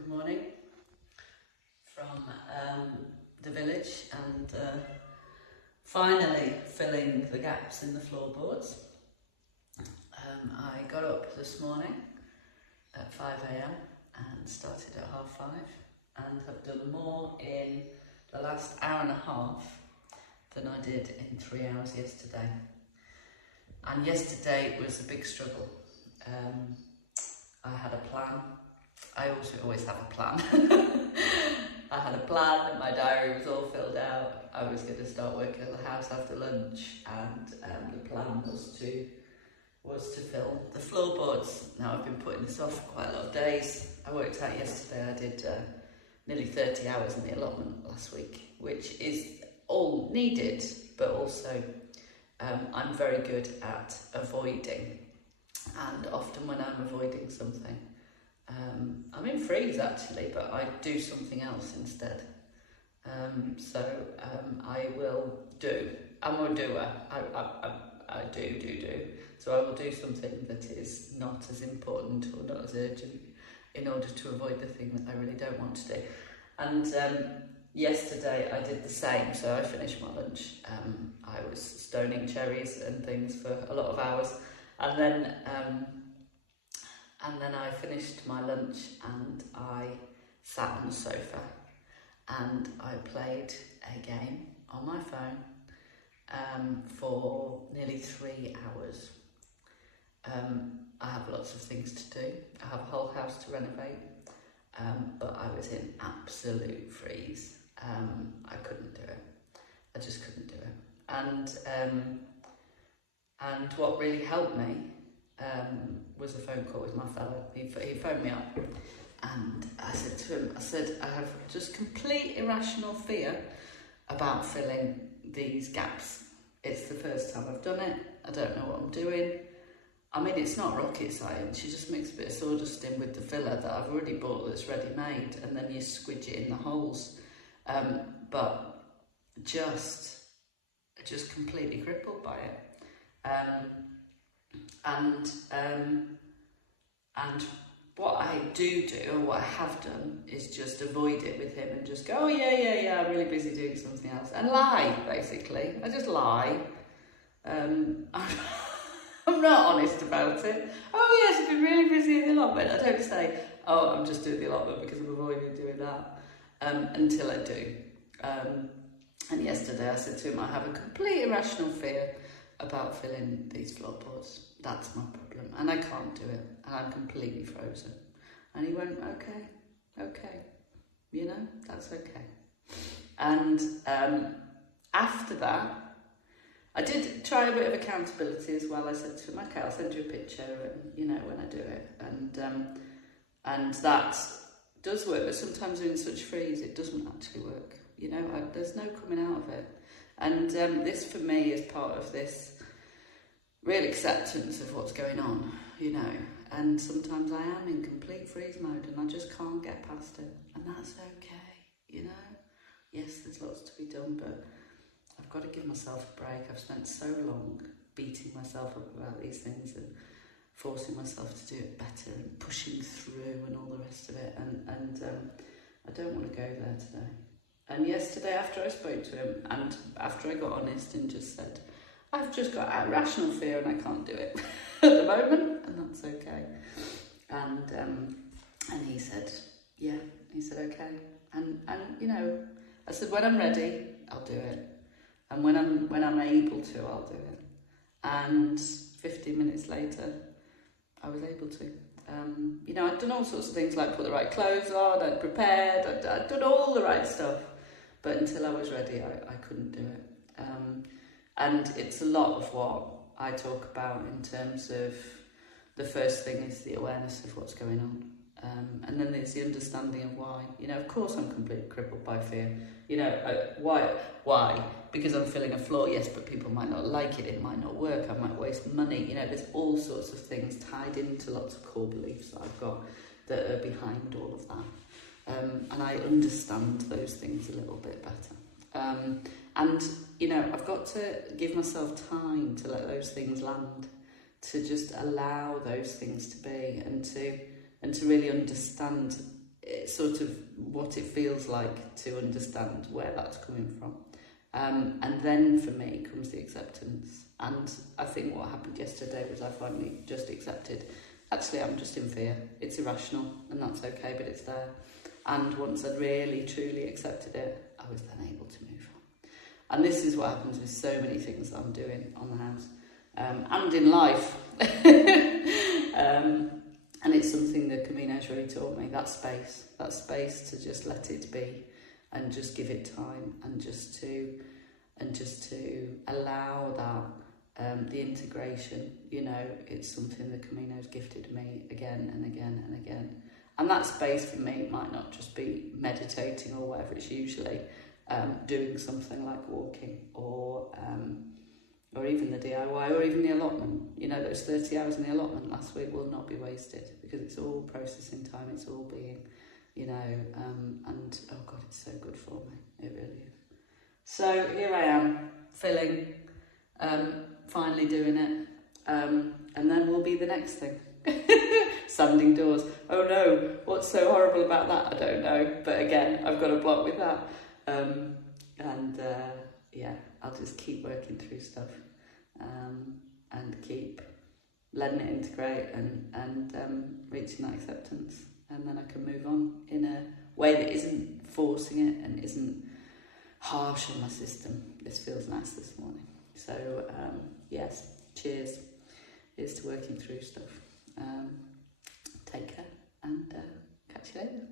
Good morning from the village and finally filling the gaps in the floorboards. I got up this morning at 5 a.m. and started at 5:30 and have done more in the last hour and a half than I did in 3 hours yesterday. And yesterday was a big struggle. I had a plan. I also always have a plan. I had a plan and my diary was all filled out. I was going to start working at the house after lunch, and the plan was to fill the floorboards. Now I've been putting this off for quite a lot of days. I worked out yesterday I did nearly 30 hours in the allotment last week, which is all needed, but also I'm very good at avoiding. And often when I'm avoiding something, I'm in freeze actually, but I do something else instead. I will do. I'm a doer. I do. So I will do something that is not as important or not as urgent in order to avoid the thing that I really don't want to do. And yesterday I did the same. So I finished my lunch. I was stoning cherries and things for a lot of hours, and then I finished my lunch and I sat on the sofa and I played a game on my phone for nearly 3 hours. I have lots of things to do. I have a whole house to renovate, but I was in absolute freeze. I couldn't do it. I just couldn't do it. And what really helped me was a phone call with my fellow. He phoned me up and I said to him, I have just complete irrational fear about filling these gaps. It's the first time I've done it. I don't know what I'm doing. I mean, it's not rocket science. You just mix a bit of sawdust in with the filler that I've already bought that's ready-made, and then you squidge it in the holes. But just completely crippled by it. And what I do, or what I have done, is just avoid it with him and just go, oh yeah, I'm really busy doing something else, and lie, basically. I just lie. I'm not honest about it. Oh yes, I've been really busy in the allotment. I don't say, oh, I'm just doing the allotment because I'm avoiding doing that, until I do. And yesterday I said to him, I have a complete irrational fear about filling these floorboards. That's my problem, and I can't do it, and I'm completely frozen. And he went, okay, you know, that's okay. And after that, I did try a bit of accountability as well. I said to him, okay, I'll send you a picture, and you know, when I do it, and that does work. But sometimes in such freeze, it doesn't actually work. You know, there's no coming out of it. And this for me is part of this real acceptance of what's going on, you know. And sometimes I am in complete freeze mode and I just can't get past it. And that's okay, you know. Yes, there's lots to be done, but I've got to give myself a break. I've spent so long beating myself up about these things and forcing myself to do it better and pushing through and all the rest of it. And I don't want to go there today. And yesterday, after I spoke to him and after I got honest and just said, I've just got irrational fear and I can't do it at the moment, and that's okay. And he said, yeah, he said, okay. And you know, I said, when I'm ready, I'll do it. And when I'm able to, I'll do it. And 15 minutes later, I was able to. You know, I'd done all sorts of things like put the right clothes on, I'd prepared, I'd done all the right stuff. But until I was ready, I couldn't do it. And it's a lot of what I talk about in terms of the first thing is the awareness of what's going on. And then there's the understanding of why. You know, of course I'm completely crippled by fear. You know, why? Because I'm filling a floor, yes, but people might not like it, it might not work, I might waste money. You know, there's all sorts of things tied into lots of core beliefs that I've got that are behind all of that. And I understand those things a little bit better. And, you know, I've got to give myself time to let those things land, to just allow those things to be, and to really understand it's sort of what it feels like to understand where that's coming from. And then for me comes the acceptance. And I think what happened yesterday was I finally just accepted, actually I'm just in fear. It's irrational and that's okay, but it's there. And once I'd really, truly accepted it, I was then able to move on. And this is what happens with so many things that I'm doing on the house and in life. And it's something that Camino's really taught me, that space to just let it be and just give it time and just to allow that, the integration, you know, it's something that Camino's gifted me again and again and again. And that space for me might not just be meditating or whatever, it's usually doing something like walking or even the DIY or even the allotment. You know, those 30 hours in the allotment last week will not be wasted because it's all processing time, it's all being, you know, and oh God, it's so good for me, it really is. So here I am, filling, finally doing it, and then will be the next thing. Sanding doors. Oh no, what's so horrible about that? I don't know. But again, I've got a block with that. Yeah, I'll just keep working through stuff and keep letting it integrate and reaching that acceptance. And then I can move on in a way that isn't forcing it and isn't harsh on my system. This feels nice this morning. So, yes, cheers. Here's to working through stuff. Take care and catch you later.